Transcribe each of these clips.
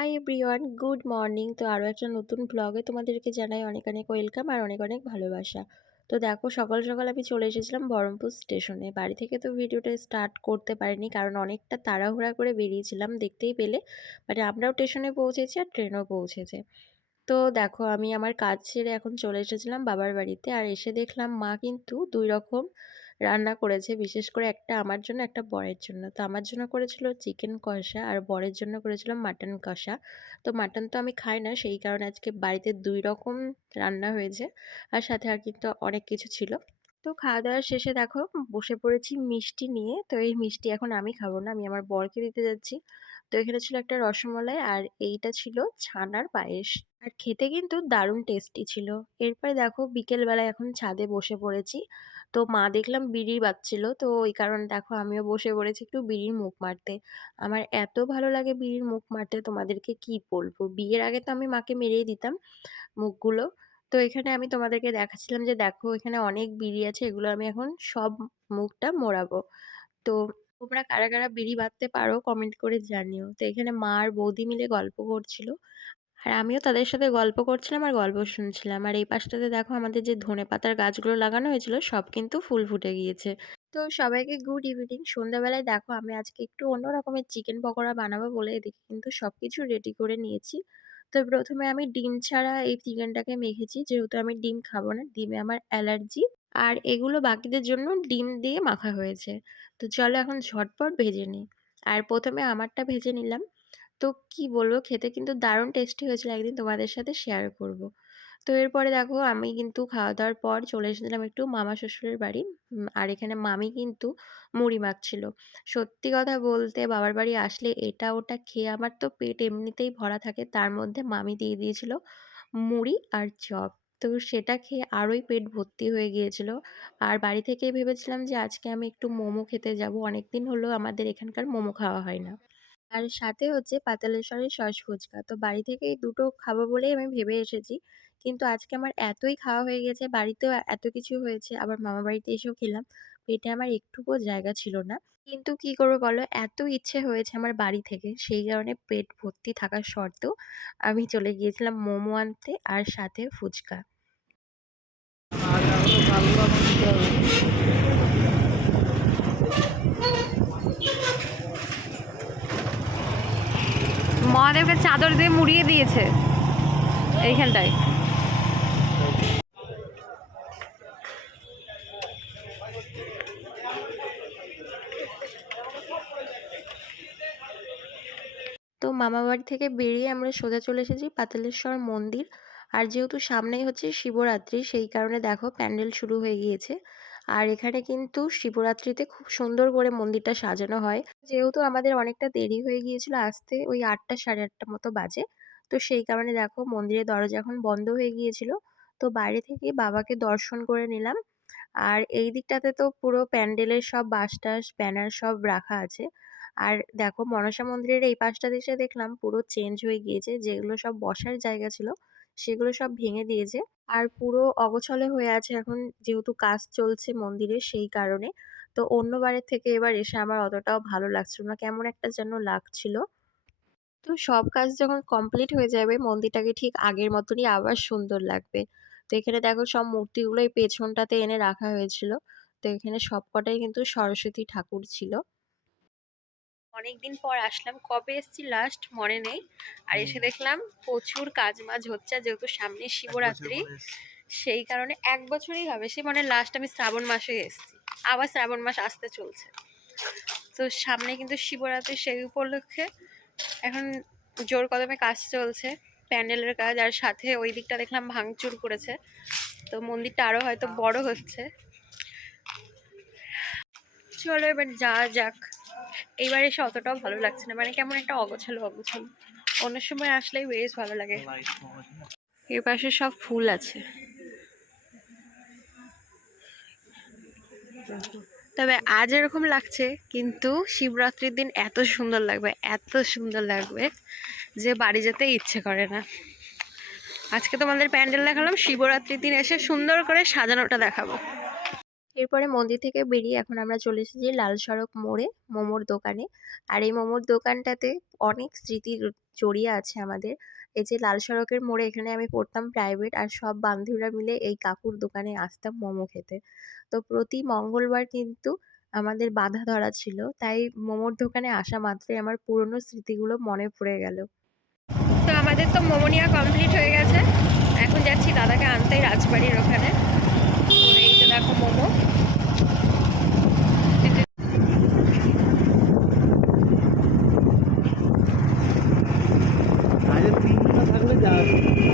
Hi everyone, good morning. তো আরও একটা নতুন ব্লগে তোমাদেরকে জানাই অনেক অনেক ওয়েলকাম আর অনেক অনেক ভালোবাসা। তো দেখো, সকাল সকাল আমি চলে এসেছিলাম বহরমপুর স্টেশনে। বাড়ি থেকে তো ভিডিওটা স্টার্ট করতে পারিনি, কারণ অনেকটা তাড়াহুড়া করে বেরিয়েছিলাম, দেখতেই পেলে। মানে আমরাও স্টেশনে পৌঁছেছি আর ট্রেনও পৌঁছেছে। তো দেখো, আমি আমার কাজ ছেড়ে এখন চলে এসেছিলাম বাবার বাড়িতে। আর এসে দেখলাম মা কিন্তু দুই রকম রান্না করেছে, বিশেষ করে একটা আমার জন্য, একটা বরের জন্য। তো আমার জন্য করেছিল চিকেন কষা আর বরের জন্য করেছিল মাটন কষা। তো মাটন তো আমি খাই না, সেই কারণে আজকে বাড়িতে দুই রকম রান্না হয়েছে। আর সাথে আর কিন্তু অনেক কিছু ছিল। তো খাওয়া দাওয়ার শেষে দেখো বসে পড়েছি মিষ্টি নিয়ে। তো এই মিষ্টি এখন আমি খাবো না, আমি আমার বরকে দিতে যাচ্ছি। তো এখানে ছিল একটা রসমালাই আর এইটা ছিল ছানার পায়েস। আর খেতে কিন্তু দারুণ টেস্টি ছিল। এরপরে দেখো বিকেল বেলায় এখন ছাদে বসে পড়েছি। তো মা দেখলাম বিড়ি বাজছিল, তো ওই কারণে দেখো আমিও বসে পড়েছি একটু বিড়ির মুখ মারতে। আমার এত ভালো লাগে বিড়ির মুখ মারতে, তোমাদেরকে কি বলবো। বিয়ের আগে তো আমি মাকে মেরেই দিতাম মুখগুলো। তো এখানে আমি তোমাদেরকে দেখাচ্ছিলাম যে দেখো এখানে অনেক বিড়ি আছে, এগুলো আমি এখন সব মুখটা মোড়াবো। তো তোমরা কারা কারা বিড়ি বাঁধতে পারো কমেন্ট করে জানিও। তো এখানে মা আর বৌদি মিলে গল্প করছিল, আর আমিও তাদের সাথে গল্প করছিলাম আর গল্প শুনছিলাম। আর এই পাশটাতে দেখো আমাদের যে ধনেপাতার গাছগুলো লাগানো হয়েছিল সব কিন্তু ফুল ফুটে গিয়েছে। তো সবাইকে গুড ইভিনিং। সন্ধ্যাবেলায় দেখো আমি আজকে একটু অন্য রকমের চিকেন পকোড়া বানাবো বলে এদিকে কিন্তু সবকিছু রেডি করে নিয়েছি। তো প্রথমে আমি ডিম ছাড়া এই চিকেনটাকে মেখেছি, যেহেতু আমি ডিম খাবো না, ডিমে আমার অ্যালার্জি। আর এগুলো বাকিদের জন্য ডিম দিয়ে মাখা হয়েছে। তো চলো এখন ঝটপট ভেজে নিই। আর প্রথমে আমারটা ভেজে নিলাম। তো কি বলবো, খেতে কিন্তু দারুণ টেস্টি হয়েছিল, একদিন তোমাদের সাথে শেয়ার করব। তো এরপরে দেখো আমি কিন্তু খাওয়া দাওয়ার পর চলে এসেছিলাম একটু মামা শ্বশুরের বাড়ি। আর এখানে মামি কিন্তু মুড়ি মাখছিল। সত্যি কথা বলতে বাবার বাড়ি আসলে এটা ওটা খেয়ে আমার তো পেট এমনিতেই ভরা থাকে, তার মধ্যে মামি দিয়ে দিয়েছিল মুড়ি আর চপ। তো সেটা খেয়ে আরোই পেট ভর্তি হয়ে গিয়েছিল। আর বাড়ি থেকেই ভেবেছিলাম যে আজকে আমি একটু মোমো খেতে যাব, অনেকদিন হলো আমাদের এখানকার মোমো খাওয়া হয় না। আর সাথে হচ্ছে পাতালেশ্বরীর সস ফুচকা। তো বাড়ি থেকে এই দুটো খাবো বলেই আমি ভেবে এসেছি। কিন্তু আজকে আমার এতই খাওয়া হয়ে গেছে, বাড়িতেও এত কিছু হয়েছে, আবার মামা বাড়িতে এসেও খেলাম। পেটে আমার একটুকুও জায়গা ছিল না। কিন্তু কি করবো বলো, এত ইচ্ছে হয়েছে আমার বাড়ি থেকে, সেই কারণে পেট ভর্তি থাকা সত্ত্বেও আমি চলে গিয়েছিলাম মোমো আনতে আর সাথে ফুচকা। মহাদেবকে চাদর দিয়ে মুড়িয়ে দিয়েছে এইখানটায়। তো মামাবাড়ি থেকে বেরিয়ে আমরা সোজা চলে এসেছি পাতালেশ্বর মন্দির। আর যেহেতু সামনেই হচ্ছে শিবরাত্রি, সেই কারণে দেখো প্যান্ডেল শুরু হয়ে গিয়েছে। আর এখানে কিন্তু শিবরাত্রিতে খুব সুন্দর করে মন্দিরটা সাজানো হয়। যেহেতু আমাদের অনেকটা দেরি হয়ে গিয়েছিল আসতে, ওই 8টা সাড়ে 8টা মতো বাজে। তো সেই কারণে দেখো মন্দিরের দরজা এখন বন্ধ হয়ে গিয়েছিল। তো বাইরে থেকে বাবাকে দর্শন করে নিলাম। আর এই দিকটাতে তো পুরো প্যান্ডেলের সব বাঁশ টাস ব্যানার সব রাখা আছে। আর দেখো মনসা মন্দিরের এই পাশটাতে এসে দেখলাম পুরো চেঞ্জ হয়ে গিয়েছে, যেগুলো সব বসার জায়গা ছিল সেগুলো সব ভেঙে দিয়েছে। আর পুরো অগোছালো হয়ে আছে এখন, যেহেতু কাজ চলছে মন্দিরে, সেই কারণে। তো অন্যবারের থেকে এবার এসে আমার অতটাও ভালো লাগছিল না, কেমন একটা যেন লাগছিল। তো সব কাজ যখন কমপ্লিট হয়ে যাবে মন্দিরটাকে ঠিক আগের মতনই আবার সুন্দর লাগবে। তো এখানে দেখো সব মূর্তিগুলো এই পেছনটাতে এনে রাখা হয়েছিল। তো এখানে সবকটাই কিন্তু সরস্বতী ঠাকুর ছিল। অনেকদিন পর আসলাম, কবে এসেছি লাস্ট মনে নেই। আর এসে দেখলাম প্রচুর কাজ মাজ হচ্ছে, আর যেহেতু সামনে শিবরাত্রি, সেই কারণে 1 বছরই হবে, সে মানে লাস্ট আমি শ্রাবণ মাসে এসেছি। আবার শ্রাবণ মাস আসতে চলছে। তো সামনে কিন্তু শিবরাত্রি, সেই উপলক্ষে এখন জোর কদমে কাজ চলছে, প্যান্ডেলের কাজ। আর সাথে ওই দিকটা দেখলাম ভাঙচুর করেছে, তো মন্দিরটা আরো হয়তো বড় হচ্ছে। চলো এবার যাওয়া যাক। এইবার এসে অতটাও ভালো লাগছে না, মানে কেমন একটা অগোছালো অগোছালো। অন্য সময় আসলেই বেশ ভালো লাগে। এর পাশে সব ফুল আছে। তবে আজ এরকম লাগছে, কিন্তু শিবরাত্রির দিন এত সুন্দর লাগবে, এত সুন্দর লাগবে যে বাড়ি যেতে ইচ্ছে করে না। আজকে তোমাদের প্যান্ডেল দেখালাম, শিবরাত্রির দিন এসে সুন্দর করে সাজানোটা দেখাবো। এরপরে মন্দির থেকে বেরিয়ে এখন আমরা চলে এসেছি লাল সড়ক মোড়ে মোমোর দোকানে। আর এই মোমোর দোকানটাতে অনেক স্মৃতি জড়িয়ে আছে আমাদের। এই যে লাল সড়কের মোড়ে এখানে আমি পড়তাম প্রাইভেট, আর সব বান্ধবীরা মিলে এই কাকুর দোকানে আসতাম মোমো খেতে। তো প্রতি মঙ্গলবার কিন্তু আমাদের বাঁধা ধরা ছিল। তাই মোমোর দোকানে আসা মাত্রই আমার পুরনো স্মৃতিগুলো মনে পড়ে গেল। তো আমাদের তো মোমো নেওয়া কমপ্লিট হয়ে গেছে। এখন যাচ্ছি দাদাকে আনতে রাজবাড়ির ওখানে। তো এই যে দেখো মোমো। কাজের ৩ জনা থাকলে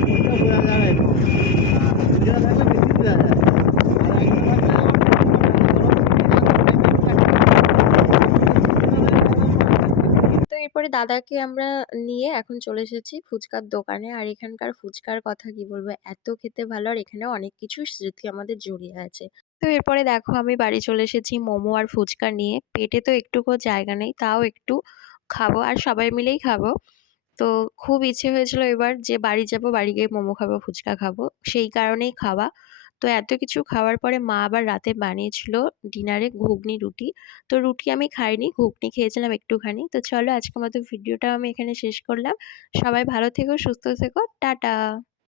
কোনটা বোঝা যায় না একটু। ২ জনা থাকলে বেশি বোঝা যায়। আর একজন তো এরপরে দাদাকে আমরা নিয়ে এখন চলে এসেছি ফুচকার দোকানে। আর এখানকার ফুচকার কথা কি বলবো, এত খেতে ভালো, আর এখানে অনেক কিছু স্মৃতি আমাদের জড়িয়ে আছে। তো এরপরে দেখো আমি বাড়ি চলে এসেছি মোমো আর ফুচকা নিয়ে। পেটে তো একটুকুও জায়গা নেই, তাও একটু খাবো, আর সবাই মিলেই খাবো। তো খুব ইচ্ছে হয়েছিল এবার যে বাড়ি যাবো, বাড়ি গিয়ে মোমো খাবো, ফুচকা খাবো, সেই কারণেই খাওয়া। তো এত কিছু খাওয়ার পরে মা আবার রাতে বানিয়েছিল ডিনারে ঘুগনি রুটি। তো রুটি আমি খাইনি, ঘুগনি খেয়েছিলাম একটুখানি। তো চলো আজকের মতো ভিডিওটা আমি এখানে শেষ করলাম। সবাই ভালো থেকো, সুস্থ থেকো, টাটা।